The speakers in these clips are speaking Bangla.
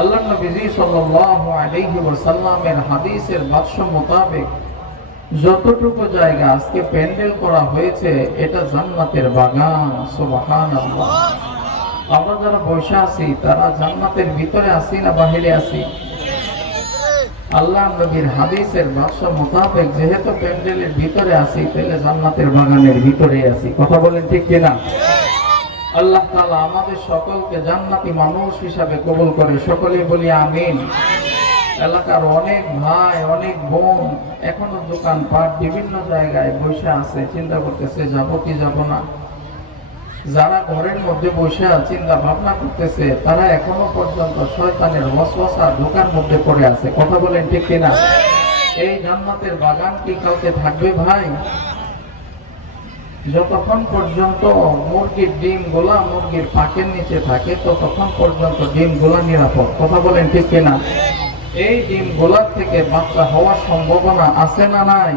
আল্লাহ নবীজি সাল্লাল্লাহু আলাইহি ওয়াসাল্লামের হাদিসের বাক্স মোতাবেক যতটুকু জায়গা আজকে প্যান্ডেল করা হয়েছে এটা জান্নাতের বাগান। সুবহানাল্লাহ। আমরা যারা বসে আছি তারা জান্নাতের ভিতরে আছি না বাহিরে আছি? আল্লাহ নবীর হাদিসের বাক্স মোতাবেক যেহেতু প্যান্ডেলের ভিতরে আছি তাহলে জান্নাতের বাগানের ভিতরে আছি। কথা বলেন ঠিক কিনা? আল্লাহ তাআলা আমাদের সকলকে জান্নাতি মানুষ হিসাবে কবুল করে, সকলেই বলি আমিন। এলাকার অনেক ভাই অনেক বোন এখনো দোকানপাট বিভিন্ন জায়গায় বসে আছে, চিন্তা করতেছে যাবো কি যাব না। যারা ঘরের মধ্যে বসে চিন্তা ভাবনা করতেছে তারা এখনো পর্যন্ত শয়তানের ওয়াসওয়াসা ঢোকার মধ্যে পড়ে আছে। কথা বলেন ঠিক কিনা? এই জান্নাতের বাগান কি কাউকে থাকবে ভাই? যতক্ষণ পর্যন্ত মুরগির ডিম গুলা মুরগির পাকের নিচে থাকে ততক্ষণ পর্যন্ত ডিম গুলা নিরাপদ। কথা বলেন ঠিক কিনা? এই ডিম গোলার থেকে বাচ্চা হওয়ার সম্ভাবনা আছে না নাই?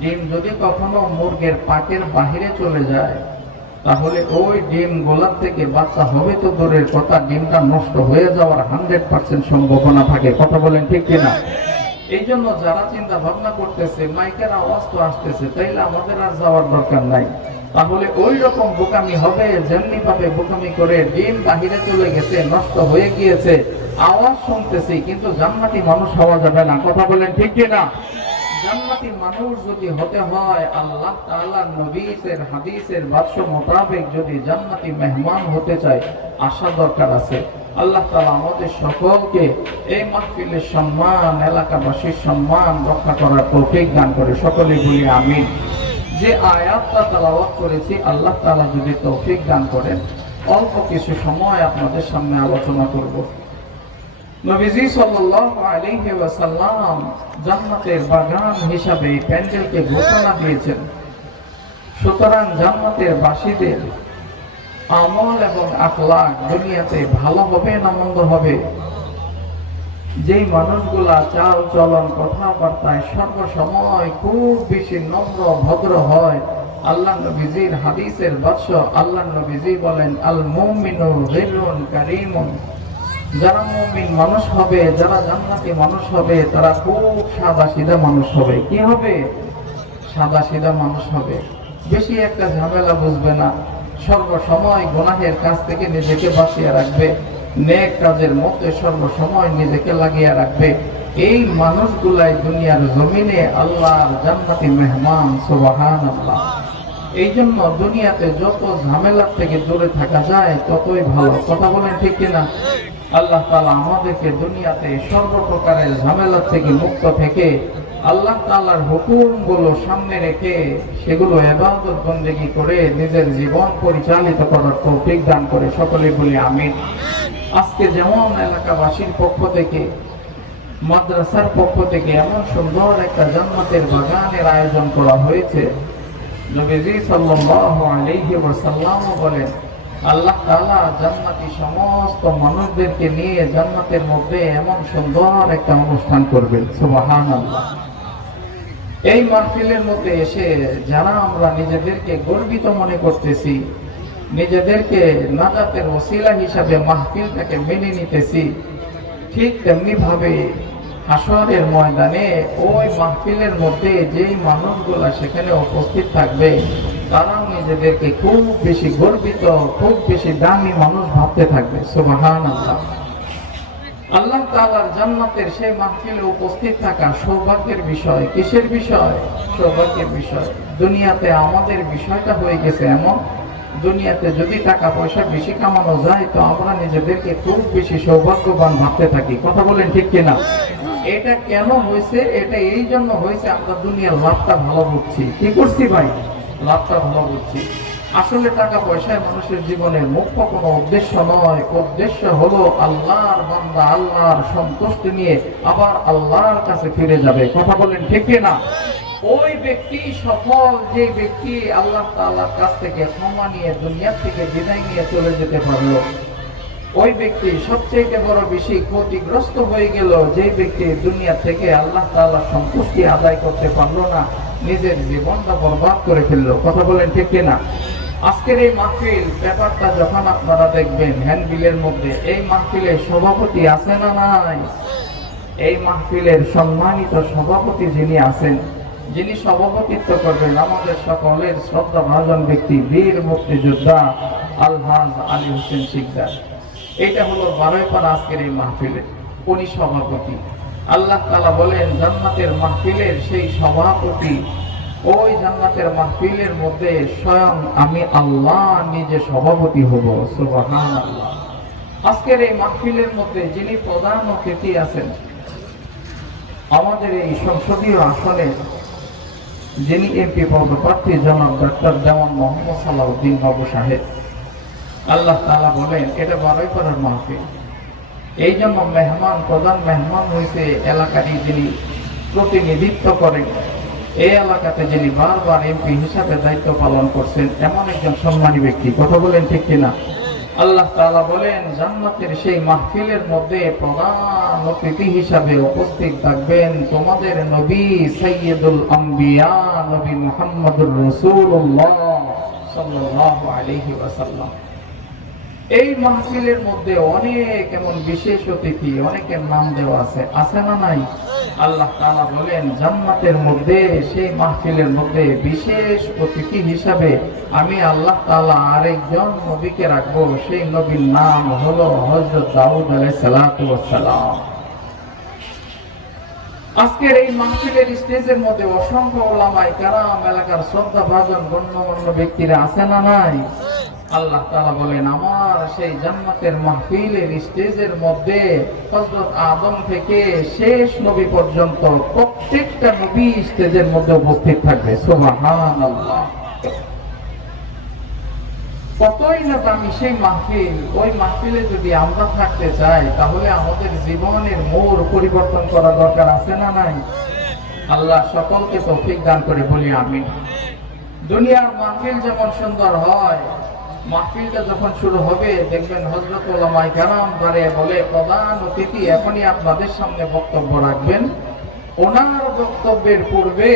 ডিম যদি কখনো মুরগির পাকের বাহিরে চলে যায় তাহলে ওই ডিম গোলার থেকে বাচ্চা হবে তো দূরের কথা, ডিমটা নষ্ট হয়ে যাওয়ার 100% সম্ভাবনা থাকে। কথা বলেন ঠিক কিনা? এই জন্য যারা চিন্তা ভাবনা করতেছে মাইকের আওয়াজ তো আসতেছে তাইলে আমাদের আর যাওয়ার দরকার নাই, তাহলে ওই রকম বোকামি হবে যেমনি ভাবে বোকামি করে ডিম বাহিরে চলে গেছে নষ্ট হয়ে গিয়েছে, আওয়াজ শুনতেছি কিন্তু জান্নাতি মানুষ হওয়া যাবে না। কথা বলেন ঠিক কিনা? জান্নাতি মানুষ যদি হতে হয় আল্লাহ তাআলার নবীর হাদিসের বাক্স মোতাবেক যদি জান্নাতি মেহমান হতে চায় আশা দরকার আছে। আল্লাহ তাআলা আমাদের সকলকে এই মাহফিলের সম্মান এলাকাবাসীর সম্মান রক্ষা করার তৌফিক দান করে, সকলেই বলি আমিন। যে আয়াতটা তেলাওয়াত করেছি আল্লাহ তাআলা যদি তৌফিক দান করেন অল্প কিছু সময় আপনাদের সামনে আলোচনা করব। নবীজি সাল্লাল্লাহু আলাইহি ওয়াসাল্লাম জান্নাতের বাগান হিসাবে প্যান্ডেলকে ঘোষণা দিয়েছেন। সুতরাং জান্নাতের বাসীদের আমল এবং আখলাক দুনিয়াতে ভালো হবে না মন্দ হবে? যেই মানুষগুলা চাল চলন কথাবার্তায় সর্বসময় খুব বেশি নম্র ভদ্র হয়, আল্লাহ নবীজির হাদিসের বাক্স আল্লাহ নবীজি বলেন আল মুমিনু গিররুন কারীমুন। যারা মুমিন মানুষ হবে, যারা জান্নাতি মানুষ হবে তারা খুব সাদা সিধা মানুষ হবে। কি হবে? সাদা সিধা মানুষ হবে, বেশি একটা ঝামেলা বুঝবে না, সর্বসময় গুনাহের কাজ থেকে নিজেকে বাঁচিয়ে রাখবে, নেক কাজের মধ্যে সর্বসময় নিজেকে লাগিয়ে রাখবে। এই মানুষগুলাই দুনিয়ার জমিনে আল্লাহর জান্নাতি মেহমান। সুবহানাল্লাহ। এই জন্য দুনিয়াতে যত ঝামেলার থেকে দূরে থাকা যায় ততই ভালো। কথা বলেন ঠিক কিনা? আল্লাহ তাআলা আমাদেরকে দুনিয়াতে সর্বপ্রকারের ঝামেলা থেকে মুক্ত থেকে আল্লাহ তাআলার হুকুমগুলো সামনে রেখে সেগুলো ইবাদত বন্দেগী করে নিজের জীবন পরিচালিত করার তৌফিক দান করে, সকলে বলি আমিন। আজকে যেমন এলাকাবাসীর পক্ষ থেকে মাদ্রাসার পক্ষ থেকে এমন সুন্দর একটা জান্নাতের বাগানের আয়োজন করা হয়েছে, নবীজি সাল্লাল্লাহু আলাইহি ওয়াসাল্লাম বলেন আল্লাহ তাআলা জান্নাতি সমস্ত মানুষদেরকে নিয়ে জান্নাতের মধ্যে এমন সুন্দর একটা অনুষ্ঠান করবেন। সুবহানাল্লাহ। এই মাহফিলের মধ্যে এসে যারা আমরা নিজেদেরকে গর্বিত মনে করতেছি, নিজেদেরকে নাজাতের ওসিলা হিসাবে মাহফিলটাকে মেনে নিতেছি, ঠিক তেমনি ভাবে হাসরের ময়দানে ওই মাহফিলের মধ্যে যেই মানুষগুলা সেখানে উপস্থিত থাকবে তারাও নিজেদেরকে খুব বেশি গর্বিত খুব বেশি দামি মানুষ ভাবতে থাকবে। সুবহানাল্লাহ। আল্লাহ তাআলার জান্নাতের সেই মাহফিলে উপস্থিত থাকা সৌভাগ্যের বিষয়। কিসের বিষয়? সৌভাগ্যের বিষয়। দুনিয়াতে আমাদের বিষয়টা হয়ে গেছে এমন, দুনিয়াতে যদি টাকা পয়সা বেশি কামানো যায় তো আমরা নিজেদেরকে খুব বেশি সৌভাগ্যবান ভাবতে থাকি। কথা বলেন ঠিক কিনা? এটা কেন হয়েছে? এটা এই জন্য হয়েছে আমরা দুনিয়ার লাভটা ভালো বুঝছি। কি করছি ভাই? লাভটা ভালো বুঝছি। আসলে টাকা পয়সায় মানুষের জীবনের মুখ্য কোনো উদ্দেশ্য নয়। উদ্দেশ্য হলো আল্লাহর বান্দা আল্লাহর সন্তুষ্টি নিয়ে আবার আল্লাহর কাছে ফিরে যাবে। কথা বলেন ঠিক কিনা? ওই ব্যক্তি সফল যে ব্যক্তি আল্লাহ তাআলার কাছ থেকে ক্ষমা নিয়ে দুনিয়া থেকে বিদায় নিয়ে চলে যেতে পারলো। ওই ব্যক্তি সবচেয়ে বড় বেশি ক্ষতিগ্রস্ত হয়ে গেল যে ব্যক্তি দুনিয়া থেকে আল্লাহ তাআলার সন্তুষ্টি আদায় করতে পারলো না, নিজের জীবনটা বরবাদ করে ফেললো। কথা বলেন ঠিক কিনা? আজকের এই মাহফিল ব্যাপারটা যখন আপনারা দেখবেন হ্যান্ডবিলের মধ্যে, এই মাহফিলের সভাপতি আছে না নাই? এই মাহফিলের সম্মানিত সভাপতি যিনি আছেন, যিনি সভাপতিত্ব করবেন, আমাদের সকলের শ্রদ্ধাভাজন ব্যক্তি বীর মুক্তিযোদ্ধা আলহাজ আলী হোসেন শিকদার। এটা হলো বারোইপাড়া আজকের এই মাহফিলের উনি সভাপতি। আল্লাহ তাআলা বলেন জান্নাতের মাহফিলের সেই সভাপতি, ওই জান্নাতের মাহফিলের মধ্যে স্বয়ং আমি আল্লাহ নিজে সভাপতি হব। সুবহানাল্লাহ। আজকের এই মাহফিলের মধ্যে যিনি প্রধান অতিথি আছেন, আমাদের এই সংসদীয় আসনে যিনি এমপি পদপ্রার্থী জনাব ডক্টর দেওয়ান মোহাম্মদ সালাউদ্দিন বাবু সাহেব। আল্লাহ তাআলা বলেন এটা বারোইপাড়ার মাহফিল, এই জন্য মেহমান, প্রধান মেহমান হয়েছে এলাকারই যিনি প্রতিনিধিত্ব করেন, এই এলাকাতে যিনি বারবার এমপি হিসাবে দায়িত্ব পালন করছেন, এমন একজন সম্মানী ব্যক্তি। কথা বলেন ঠিক কিনা? আল্লাহ তাআলা বলেন জান্নাতের সেই মাহফিলের মধ্যে প্রধান অতিথি হিসাবে উপস্থিত থাকবেন তোমাদের নবী সাইয়্যিদুল আম্বিয়া নবী মুহাম্মদুর রাসূলুল্লাহ সাল্লাল্লাহু আলাইহি ওয়াসাল্লাম। এই মাহফিলের মধ্যে অনেক এমন বিশেষ অতিথি, অনেকের নাম দেওয়া আছে, আছে না নাই? আল্লাহ তাআলা বলেন জান্নাতের মধ্যে সেই মাহফিলের মধ্যে বিশেষ অতিথি হিসাবে আমি আল্লাহ তাআলা আরেকজন নবীকে রাখবো। সেই নবীর নাম হলো হযরত দাউদ আলাইহিস সালাতু ওয়াস সালাম। আজকের এই মাহফিলের স্টেজের মধ্যে অসংখ্য উলামায়ে কেরাম, এলাকার শ্রদ্ধাভাজন গণ্যমান্য ব্যক্তিরা আছে না নাই? আল্লাহ তাআলা বলেন আমার সেই জান্নাতের মাহফিলের স্টেজের মধ্যে হযরত আদম থেকে শেষ নবী পর্যন্ত প্রত্যেকটা নবী স্টেজের মধ্যে উপস্থিত থাকবে। সুবহানাল্লাহ। কতই না দামি সেই মাহফিল। ওই মাহফিলে যদি আমরা থাকতে চাই তাহলে আমাদের জীবনের মোড় পরিবর্তন করা দরকার, আছে না নাই? আল্লাহ সকলকে তৌফিক দান করে বলি আমিন। দুনিয়ার মাহফিল যেমন সুন্দর হয়, মাহফিলটা যখন শুরু হবে দেখবেন হযরত উলামায়ে কেরাম বলে প্রধান অতিথি এখনই আপনাদের সামনে বক্তব্য রাখবেন। ওনার বক্তব্যের পূর্বে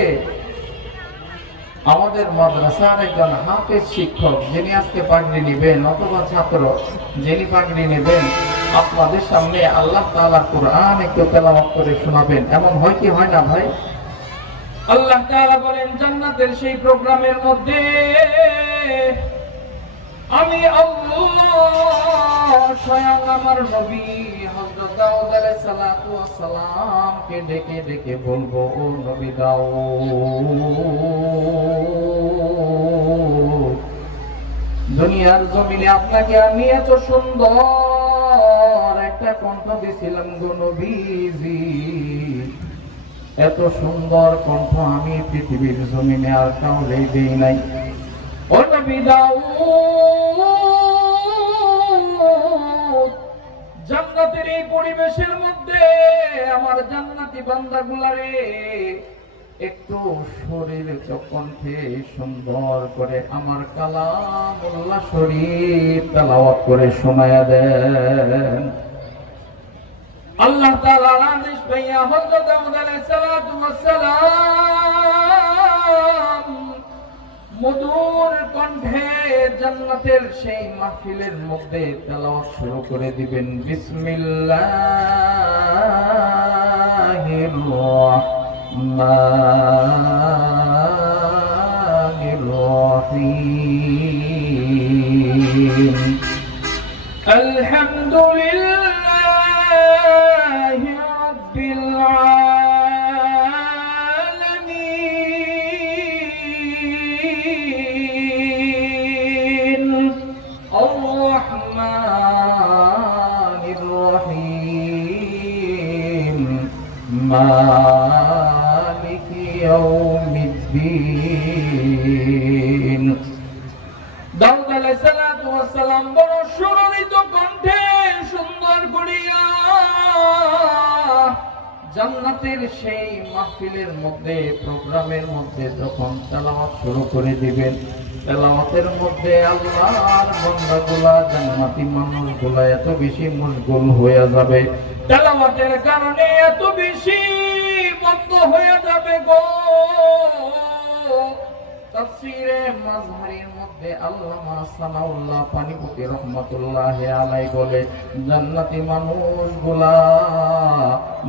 আমাদের মাদ্রাসার একজন হাফেজ শিক্ষক যিনি আজকে পাগড়ি নেবেন, অথবা ছাত্র যিনি পাগড়ি নেবেন, আপনাদের সামনে আল্লাহ তাআলার কোরআন একটু তেলাওয়াত করে শোনাবেন। এমন হয় কি হয় না ভাই? আল্লাহ তাআলা বলেন জান্নাতের সেই প্রোগ্রামের মধ্যে আমি আল্লাহ স্বয়ং আমার নবী হযরত দাউদ আলাইহিস সালাতু ওয়াস সালামকে ডেকে ডেকে বলবো, ও নবী দাউদ, দুনিয়ার জমিনে আপনাকে আমি এত সুন্দর একটা কণ্ঠ দিয়েছিলাম গো নবীজি, এত সুন্দর কণ্ঠ আমি পৃথিবীর জমিনে আর কাউকে দেই নাই। ও নবী দাউদ, জান্নাতের এই পরিবেশের মধ্যে আমার জান্নাতি বান্দাগুলারে একটু শরীর কণ্ঠে সুন্দর করে আমার কালামুল্লাহ শরীফ তেলাওয়াত করে শোনায়া দেন। আল্লাহ তাআলার আদেশ পাইয়া হযরত দাউদ আলাইহিস সালাতু ওয়াস সালাম মধুর কণ্ঠে জান্নাতের সেই মাহফিলের মধ্যে তেলাওয়াত শুরু করে দিবেন। বিসমিল্লাহির রাহমানির রাহিম, আলহামদুলিল্লাহি রাব্বিল আলামিন, আর-রাহমানির রাহিম, মালিকি ইয়াউমিদ্দিন। দাউদ আলাইহিস সালাতু ওয়াস সালাম বড় সুররিত কণ্ঠে সুন্দর করিয়া জান্নাতের সেই মাহফিলের মধ্যে, প্রোগ্রামের মধ্যে যখন তেলাওয়াত শুরু করে দিবেন, তেলাওয়াতের মধ্যে আল্লাহর বান্দাগুলা, জান্নাতি মানুষগুলা এত বেশি মশগুল হয়ে যাবে, তেলাওয়াতের কারণে এত বেশি মগ্ন হয়ে যাবে গো, তাফসীরে মাযহারির মধ্যে আল্লামা সানাউল্লাহ পানিপতি রাহমাতুল্লাহি আলাইহি বলে, জান্নাতি মানুষগুলা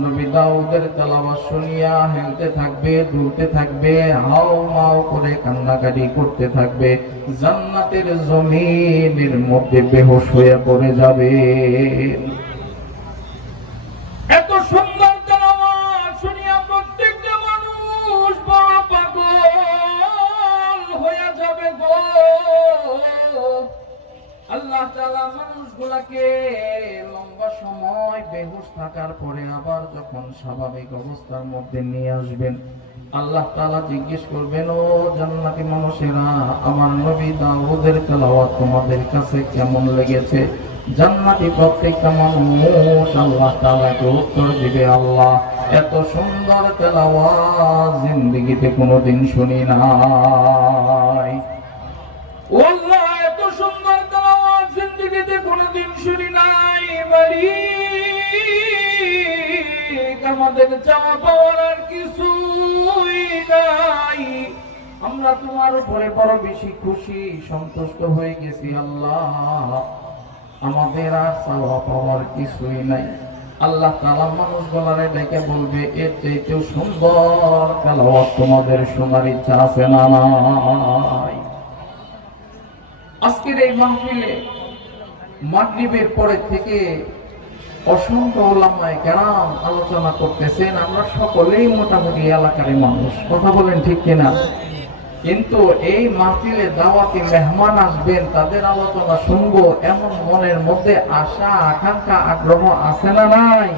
নবী দাউদের তেলাওয়াত শুনিয়া হেলতে থাকবে, দুলতে থাকবে, হাও মাও করে কান্নাকাটি করতে থাকবে, জান্নাতের জমিনের মধ্যে বেহুশ হয়ে পড়ে যাবে। এত সুন্দর তেলাওয়াত শুনিয়া প্রত্যেকটা মানুষ বড় পাগল হয়ে যাবে গো। আল্লাহ তাআলা মানুষগুলাকে লম্বা সময় বেহুশ থাকার পরে আবার যখন স্বাভাবিক অবস্থার মধ্যে নিয়ে আসবেন, আল্লাহ তাআলা জিজ্ঞেস করবেন, ও জান্নাতি মানুষেরা, আমার নবী দাউদের তেলাওয়াত তোমাদের কাছে কেমন লেগেছে? জান্নাতি প্রত্যেকটা মানুষ আল্লাহ তাআলাকে উত্তর দিবে, আল্লাহ এত সুন্দর তেলাওয়াত জিন্দেগিতে কোনোদিন শুনি নাই। ও আল্লাহ, এত সুন্দর তেলাওয়াত জিন্দেগিতে কোনোদিন শুনি নাই। মালিক, আমাদের চাওয়া পাওয়ার আর কিছুই নাই, আমরা তোমার উপরে বড় বেশি খুশি সন্তুষ্ট হয়ে গেছি আল্লাহ, আমাদের আর চাওয়া পাওয়ার কিছুই নাই। আল্লাহ তাআলা মানুষগুলারে ডেকে বলবে, এর চাইতেও সুন্দর তেলাওয়াত তোমাদের শোনার ইচ্ছা আছে না নাই? আজকের এই মাহফিলে মাগরিবের পরে থেকে অসংখ্য উলামায়ে কেরাম আলোচনা করতেছেন। আমরা সকলেই মোটামুটি এলাকার মানুষ, কথা বলেন ঠিক কিনা? কিন্তু এই মাহফিলে দাওয়াতি মেহমান আসবেন, তাদের আলোচনা শুনবো, এমন মনের মধ্যে আশা, আকাঙ্ক্ষা, আগ্রহ আছে না নাই?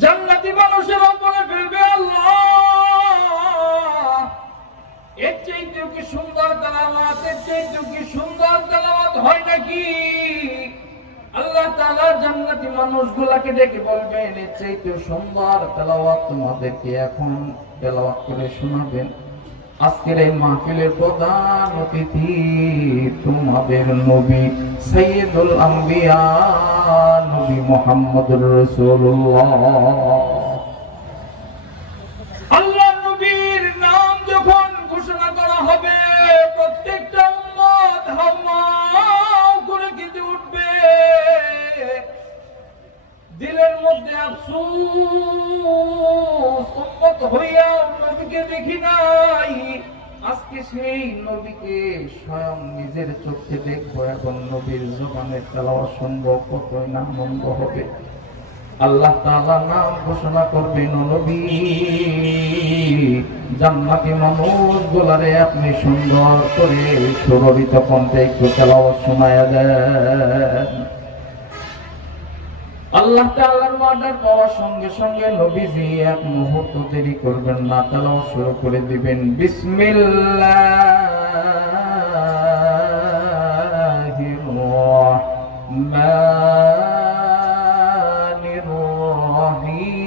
জান্নাতি মানুষের উপরে ফেলবে, আল্লাহ এর চাইতেও কি সুন্দর তেলাওয়াত, এর চাইতেও কি সুন্দর তেলাওয়াত হয় নাকি? আল্লাহ তাআলা জান্নাতি মানুষগুলাকে ডেকে বলবেন, এর চাইতেও সুন্দর তেলাওয়াত তোমাদেরকে এখন তেলাওয়াত করে শোনাবেন। আজকের এই মাহফিলের প্রধান অতিথি তোমাদের নবী সাইয়্যিদুল আম্বিয়া নবী মুহাম্মদুর রাসূলুল্লাহ। আল্লাহ নবীর নাম যখন ঘোষণা করা হবে, প্রত্যেকটা উম্মত হাওমাও করে কেঁদে উঠবে, দিলের মধ্যে আফসোস, উম্মত হইয়া নবীকে দেখি নাই, আজকে সেই নবীকে স্বয়ং নিজের চোখে দেখবো, এখন নবীর জবানের তেলাওয়াত শুনবো, কতই না আনন্দ হবে। আল্লাহ তাআলা নাম ঘোষণা করবেন, ও নবী, জান্নাতি মানুষগুলারে আপনি সুন্দর করে সুরভিত কণ্ঠে একটু তেলাওয়াত শোনায়া দেন। আল্লাহ তাআলার অর্ডার পাওয়ার সঙ্গে সঙ্গে নবীজি এক মুহূর্ত দেরি করবেন না, তেলাওয়াত শুরু করে দিবেন। বিসমিল্লাহির রাহমানির রাহিম।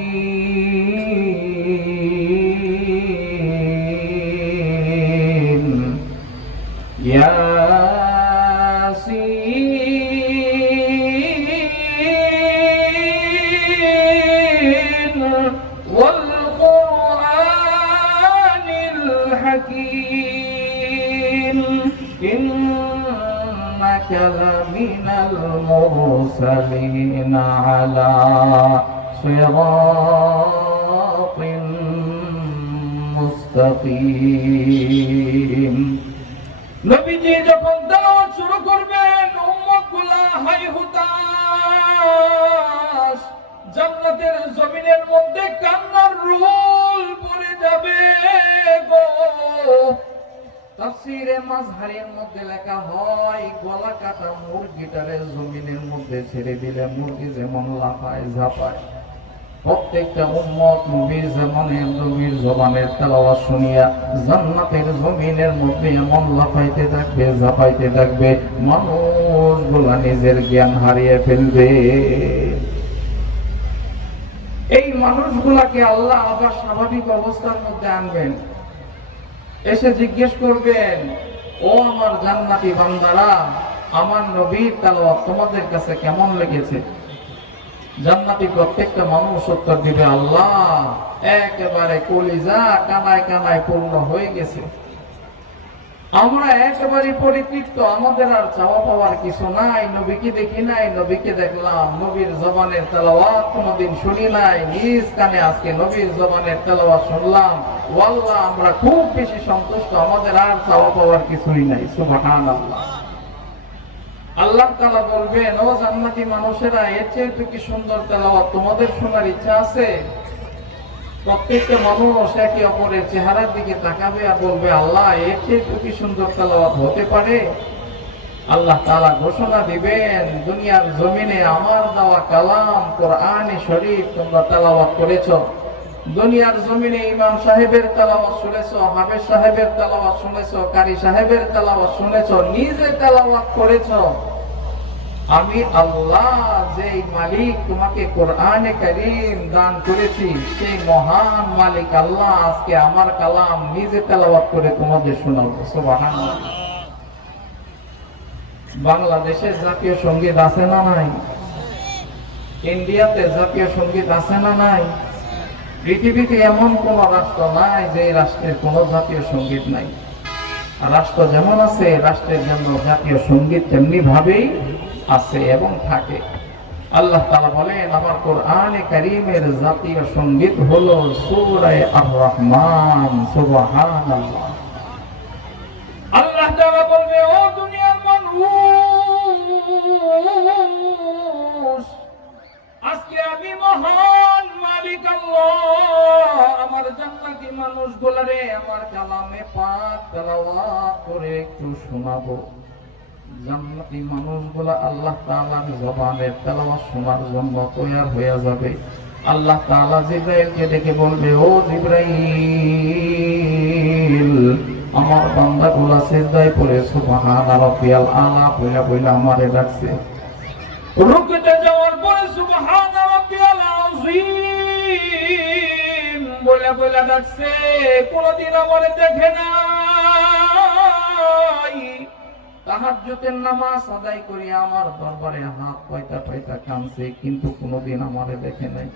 والقرآن الحكيم إنك لمن المرسلين على صراط মুস্তাকিম। নবীজি যখন দাওয়াত শুরু করবেন, উম্মতগুলা হাই হুতাশ, জান্নাতের জমিনের মধ্যে কান্নার রোল পড়ে যাবে গো। তাফসীরে মাযহারির মধ্যে লেখা হয়, গলা কাটা মুরগিটারে জমিনের মধ্যে ছেড়ে দিলে মুরগি যেমন লাফায় ঝাঁপায়, প্রত্যেকটা উম্মত নবীর নবীর জবানের তেলাওয়াত শুনিয়া জান্নাতের জমিনের মধ্যে এমন লাফাইতে থাকবে, ঝাঁপাইতে থাকবে, মানুষগুলা নিজের জ্ঞান হারিয়ে ফেলবে। এই মানুষগুলাকে আল্লাহ আবার স্বাভাবিক অবস্থার মধ্যে আনবেন, এসে জিজ্ঞেস করবেন, ও আমার জান্নাতি বান্দারা, আমার নবীর তেলাওয়াত তোমাদের কাছে কেমন লেগেছে? জান্নাতি প্রত্যেকটা মানুষ উত্তর দিবে, আল্লাহ একেবারে কলিজা কানায় কানায় পূর্ণ হয়ে গেছে, আমরা একেবারে পরিতৃপ্ত, আমাদের আর চাওয়া পাওয়ার কিছু নাই। নবীকে দেখি নাই, নবীকে দেখলাম, নবীর জবানের তেলাওয়াত কোনোদিন শুনি নাই, নিজ কানে আজকে নবীর জবানের তেলাওয়াত শুনলাম, ওয়াল্লাহ আমরা খুব বেশি সন্তুষ্ট, আমাদের আর চাওয়া পাওয়ার কিছুই নাই। সুবহানাল্লাহ। আল্লাহ তাআলা বলবেন, ও জান্নাতি মানুষেরা, এর চেয়ে তো কি সুন্দর তেলাওয়াত তোমাদের শোনার ইচ্ছা আছে? প্রত্যেকটা মানুষ একে অপরের চেহারার দিকে তাকাবে আর বলবে, আল্লাহ এর চেয়ে তো কি সুন্দর তেলাওয়াত হতে পারে? আল্লাহ তাআলা ঘোষণা দিবেন, দুনিয়ার জমিনে আমার দেওয়া কালাম কোরআনে শরীফ তোমরা তেলাওয়াত করেছো, দুনিয়ার জমিনে ইমাম সাহেবের তেলাওয়াত শুনেছো, হাফেজ সাহেবের তেলাওয়াত শুনেছো, কারি সাহেবের তেলাওয়াত শুনেছো, নিজে তেলাওয়াত করেছো। আমি আল্লাহ যেই মালিক তোমাকে কোরআনে কারীম দান করেছি, সেই মহান মালিক আল্লাহ আজকে আমার কালাম নিজে তেলাওয়াত করে তোমাদের শোনাবো। সুবহানাল্লাহ। বাংলাদেশে জাতীয় সঙ্গীত আছে না নাই? ইন্ডিয়াতে জাতীয় সঙ্গীত আছে না নাই? পৃথিবীতে এমন কোন রাষ্ট্র নাই যে রাষ্ট্রের কোন জাতীয় সঙ্গীত নাই। রাষ্ট্র যেমন আছে, রাষ্ট্রের জন্য জাতীয় সঙ্গীত তেমনি ভাবেই আছে এবং থাকে। আল্লাহ তাআলা বলেন, আমার কোরআনে কারীমের জাতীয় সঙ্গীত হলো সূরা আর-রহমান। সুবহানাল্লাহ। আল্লাহ তাআলা বলবে, ও দুনিয়ার মানুষ, আজকে আমি মহান মালিক আল্লাহ আমার জান্নাতি মানুষগুলোরে আমার কালামে পাক তেলাওয়াত করে একটু শোনাবো। জান্নাতি মানুষগুলা আল্লাহ তাআলার জবানের তেলাওয়াত শোনার জন্য তৈয়ার হয়ে যাবে। আল্লাহ তাআলা জিবরাইলকে ডেকে বলবে, ও জিবরাইল, আমার বান্দাগুলা সিজদায় পড়ে সুবহানা রাব্বিয়াল আলা বইলা বইলা আমারে ডাকছে। রুকুতে যাওয়ার পরে সুবহানা রাব্বিয়াল আযীম বইলা বইলা ডাকছে। কোনদিন আমারে দেখে নাই। তাহাজ্জুদের নামাজ আদায় করি আমার দরবারে হাত পাইতা পাইতা কাঁদছে, কিন্তু কোনদিন আমারে দেখে নাই।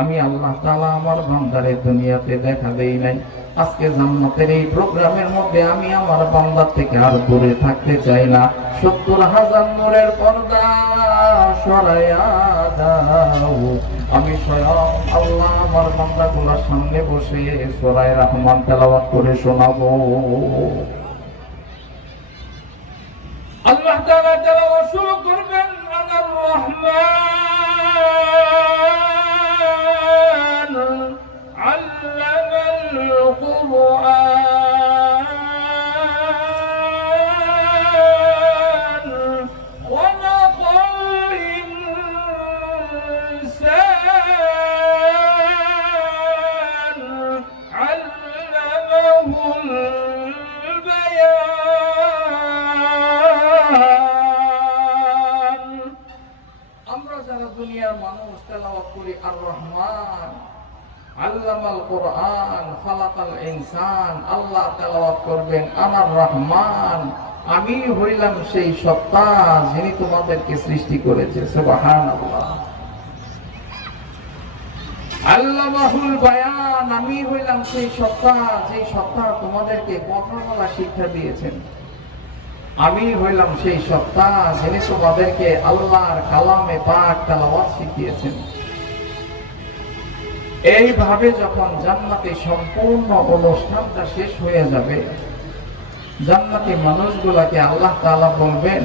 আমি আল্লাহ তাআলা আমার বান্দারে দুনিয়াতে দেখা দেই নাই। আজকে জান্নাতের এই প্রোগ্রামের মধ্যে আমি আমার বান্দার থেকে আর দূরে থাকতে চাই না। ৭০,০০০ নূরের পর্দা সরাইয়া দাও। আমি স্বয়ং আল্লাহ আমার বান্দাগুলোর সামনে বসে সূরা আর-রহমান তেলাওয়াত করে শোনাবো। আল্লাহ তাআলা তেলাওয়াত শুরু করবেন, আর-রহমান আল্লামাল কুরআন খালাকাল ইনসান আল্লামাহুল দুনিয়ার মানুষ তেলাওয়াত করি আর-রহমান আল্লামাল কুরআন খালাকাল ইনসান। আল্লাহ তেলাওয়াত করবেন, আমার রহমান, আমি হইলাম সেই সত্তা যিনি তোমাদেরকে সৃষ্টি করেছে। সুবহানাল্লাহ। আল্লামাহুল বায়ান, আমি হইলাম সেই সত্তা, যেই সত্তা তোমাদেরকে কথা বলা শিক্ষা দিয়েছেন। আমি হইলাম সেই সত্তা যিনি তোমাদেরকে আল্লাহর কালামে পাক তেলাওয়াত শিখিয়েছেন। এইভাবে যখন জান্নাতে সম্পূর্ণ অনুষ্ঠানটা শেষ হয়ে যাবে, জান্নাতি মানুষগুলাকে আল্লাহ তাআলা বলবেন,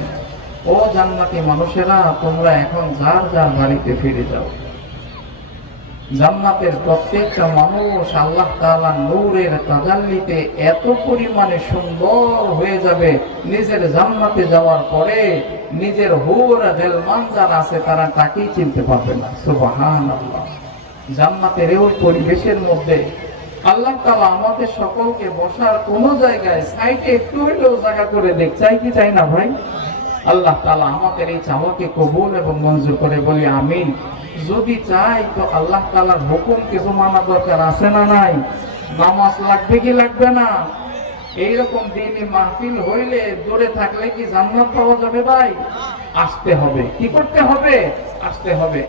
ও জান্নাতি মানুষেরা, তোমরা এখন যার যার বাড়িতে ফিরে যাও। জান্নাতের প্রত্যেকটা মানুষ আল্লাহ তাআলার নূরের তাজাল্লিতে এত পরিমাণে সুন্দর হয়ে যাবে, নিজের জান্নাতে যাওয়ার পরে নিজের হুর গেলমান যারা আছে তারা তাকেই চিনতে পারবে না। সুবহানাল্লাহ। জান্নাতের ওই পরিবেশের মধ্যে আল্লাহ তাআলা আমাদের সকলকে বসার কোন জায়গায় সাইডে একটু হইলেও জায়গা করে দেখ, চাই কি চাই না ভাই? আল্লাহ তাআলা আমাদের এই চাওয়াকে কবুল এবং মঞ্জুর করে বলি আমিন। যদি চাই তো আল্লাহ তাআলার হুকুম কিছু মানা দরকার আছে না নাই? নামাজ লাগবে কি লাগবে না? এইরকম দিনই মাহফিল হইলে দূরে থাকলে কি জান্নাত পাওয়া যাবে ভাই? আসতে হবে। কি করতে হবে? আসতে হবে।